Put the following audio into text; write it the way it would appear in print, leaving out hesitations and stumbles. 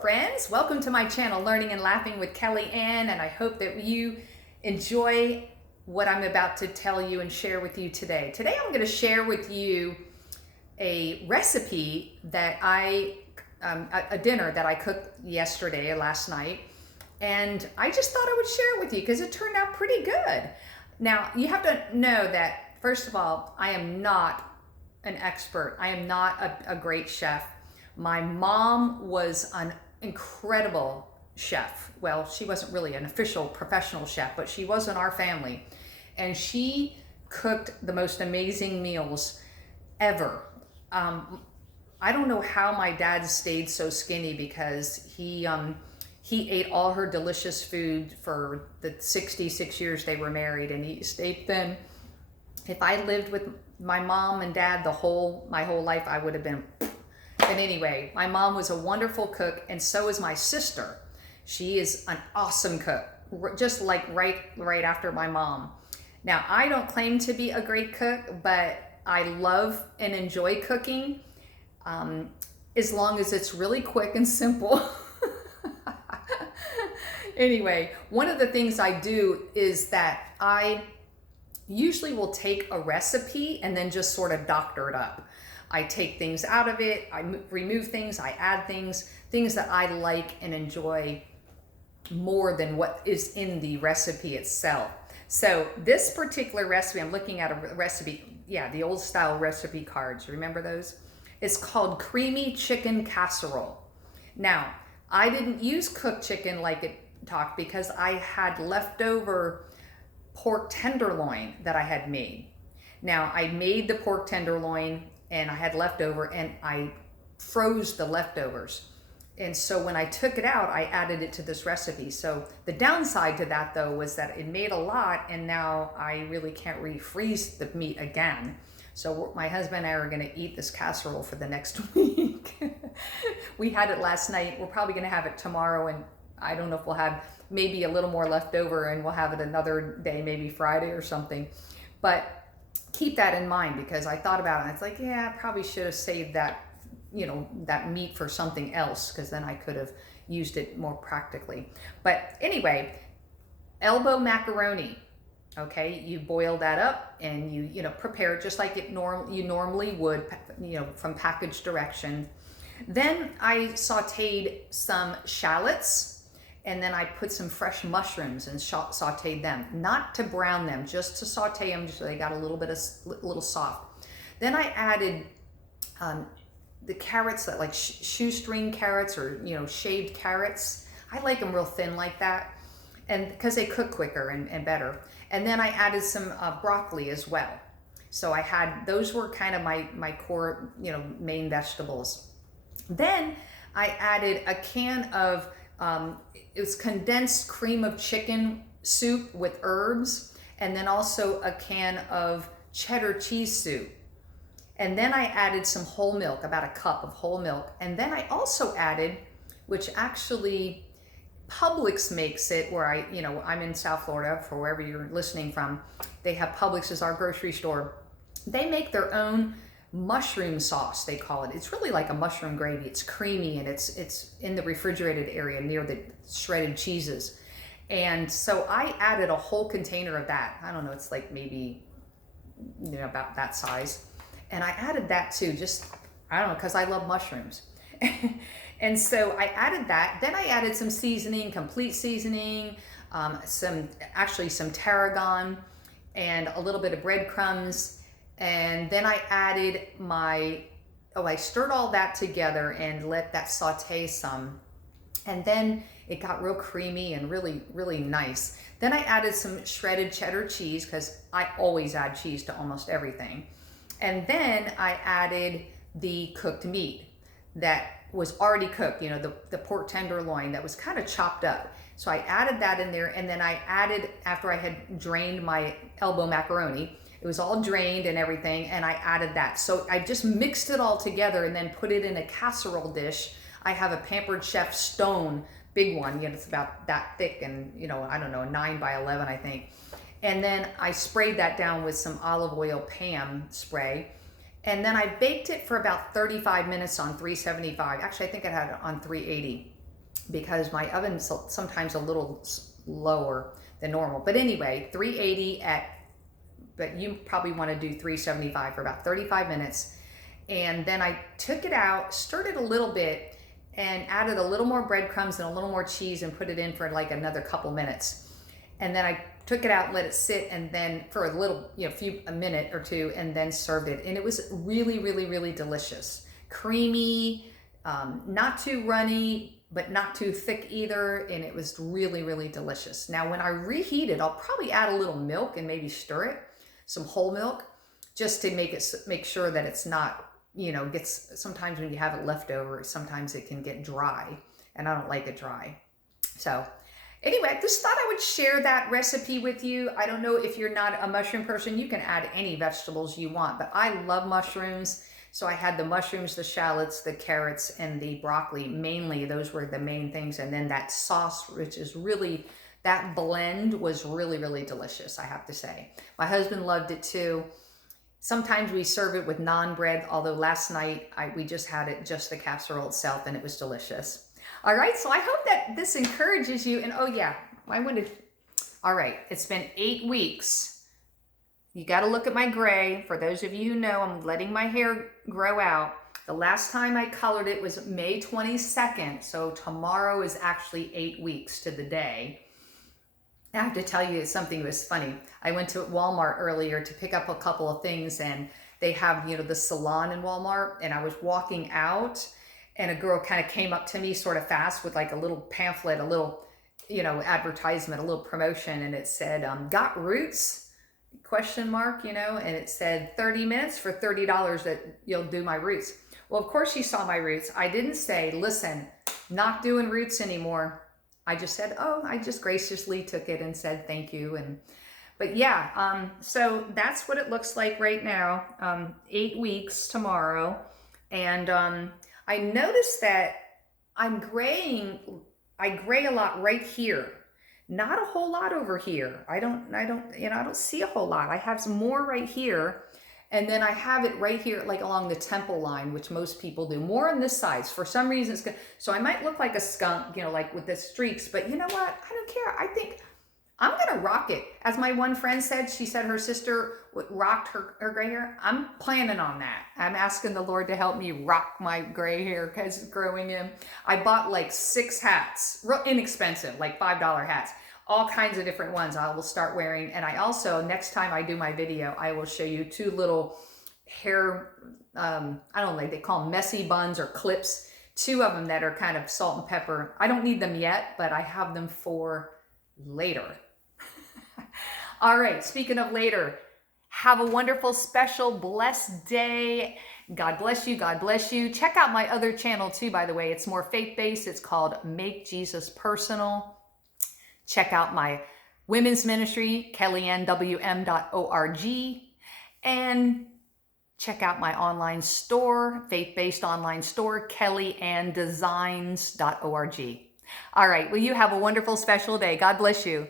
friends. Welcome to my channel, Learning and Laughing with Kelly Ann, and I hope that you enjoy what I'm about to tell you and share with you today. Today I'm going to share with you a recipe that a dinner that I cooked last night, and I just thought I would share it with you because it turned out pretty good. Now, you have to know that, first of all, I am not an expert. I am not a great chef. My mom was an incredible chef. Well, she wasn't really an official professional chef, but she was in our family. And she cooked the most amazing meals ever. I don't know how my dad stayed so skinny because he ate all her delicious food for the 66 years they were married, and he stayed thin. If I lived with my mom and dad my whole life, I would have been. But anyway, my mom was a wonderful cook, and so is my sister. She is an awesome cook, just like right after my mom. Now, I don't claim to be a great cook, but I love and enjoy cooking, as long as it's really quick and simple. Anyway, one of the things I do is that I usually will take a recipe and then just sort of doctor it up. I take things out of it, I remove things, I add things that I like and enjoy more than what is in the recipe itself. So this particular recipe, I'm looking at a recipe, the old style recipe cards, remember those? It's called creamy chicken casserole. Now, I didn't use cooked chicken like it talked because I had leftover pork tenderloin that I had made. Now, I made the pork tenderloin and I had leftover, and I froze the leftovers. And so when I took it out, I added it to this recipe. So the downside to that, though, was that it made a lot, and now I really can't refreeze the meat again. So my husband and I are going to eat this casserole for the next week. We had it last night. We're probably going to have it tomorrow, and I don't know if we'll have maybe a little more left over, and we'll have it another day, maybe Friday or something. But keep that in mind, because I thought about it and it's like, I probably should have saved that, that meat for something else, because then I could have used it more practically. But anyway, elbow macaroni. Okay, you boil that up and you prepare it just like you normally would, from packaged direction. Then I sauteed some shallots, and then I put some fresh mushrooms and sauteed them, not to brown them, just to saute them so they got a little soft. Then I added the carrots, that like shoestring carrots, or shaved carrots. I like them real thin like that, and because they cook quicker and better. And then I added some broccoli as well. So I had, those were kind of my core main vegetables. Then I added a can of it was condensed cream of chicken soup with herbs, and then also a can of cheddar cheese soup. And then I added some whole milk, about a cup of whole milk. And then I also added, which actually Publix makes it, where I'm in South Florida, for wherever you're listening from. They have Publix as our grocery store. They make their own mushroom sauce, they call it. It's really like a mushroom gravy. It's creamy, and it's in the refrigerated area near the shredded cheeses. And so I added a whole container of that. I don't know, it's like maybe about that size. And I added that too, just, I don't know, because I love mushrooms. And so I added that. Then I added some seasoning, complete seasoning, some tarragon, and a little bit of breadcrumbs. And then I added I stirred all that together and let that saute some. And then it got real creamy and really, really nice. Then I added some shredded cheddar cheese, because I always add cheese to almost everything. And then I added the cooked meat that was already cooked, the pork tenderloin that was kind of chopped up. So I added that in there, and then I added, after I had drained my elbow macaroni, it was all drained and everything, and I added that. So I just mixed it all together and then put it in a casserole dish. I have a Pampered Chef Stone, big one, it's about that thick, and I don't know, 9 by 11, I think. And then I sprayed that down with some olive oil Pam spray. And then I baked it for about 35 minutes on 375. Actually, I think I had it on 380. because my oven's sometimes a little lower than normal. But anyway, 380 but you probably want to do 375 for about 35 minutes. And then I took it out, stirred it a little bit, and added a little more breadcrumbs and a little more cheese and put it in for like another couple minutes. And then I took it out and let it sit, and then for a little, a minute or two, and then served it. And it was really, really, really delicious. Creamy, not too runny, but not too thick either. And it was really, really delicious. Now, when I reheat it, I'll probably add a little milk and maybe stir it, some whole milk, just to make sure that it's not, sometimes when you have it left over, sometimes it can get dry, and I don't like it dry. So anyway, I just thought I would share that recipe with you. I don't know if you're not a mushroom person, you can add any vegetables you want, but I love mushrooms. So I had the mushrooms, the shallots, the carrots, and the broccoli. Mainly, those were the main things. And then that sauce, which is really, that blend was really, really delicious, I have to say. My husband loved it too. Sometimes we serve it with naan bread, although last night we just had it, just the casserole itself, and it was delicious. All right, so I hope that this encourages you. And oh yeah, all right, it's been 8 weeks. You got to look at my gray. For those of you who know, I'm letting my hair grow out. The last time I colored it was May 22nd, so tomorrow is actually 8 weeks to the day. I have to tell you something that was funny. I went to Walmart earlier to pick up a couple of things, and they have, the salon in Walmart, and I was walking out, and a girl kind of came up to me sort of fast with like a little pamphlet, a little, advertisement, a little promotion, and it said, got roots? ? And it said 30 minutes for $30 that you'll do my roots. Well, of course she saw my roots. I didn't say, listen, not doing roots anymore. I just said, I just graciously took it and said thank you. But yeah, so that's what it looks like right now. 8 weeks tomorrow. And I noticed that I gray a lot right here. Not a whole lot over here. I don't see a whole lot. I have some more right here. And then I have it right here, like along the temple line, which most people do. More on this side. For some reason, it's good. So I might look like a skunk, like with the streaks. But you know what? I don't care. I think I'm going to rock it. As my one friend said, she said her sister rocked her gray hair. I'm planning on that. I'm asking the Lord to help me rock my gray hair because it's growing in. I bought like 6 hats, real inexpensive, like $5 hats. All kinds of different ones I will start wearing. And I also, next time I do my video, I will show you 2 little hair, I don't know, they call them messy buns or clips. 2 of them that are kind of salt and pepper. I don't need them yet, but I have them for later. All right, speaking of later, have a wonderful, special, blessed day. God bless you. God bless you. Check out my other channel too, by the way. It's more faith-based. It's called Make Jesus Personal. Check out my women's ministry, kellyanwm.org, and check out my online store, faith-based online store, kellyandesigns.org. All right, well, you have a wonderful, special day. God bless you.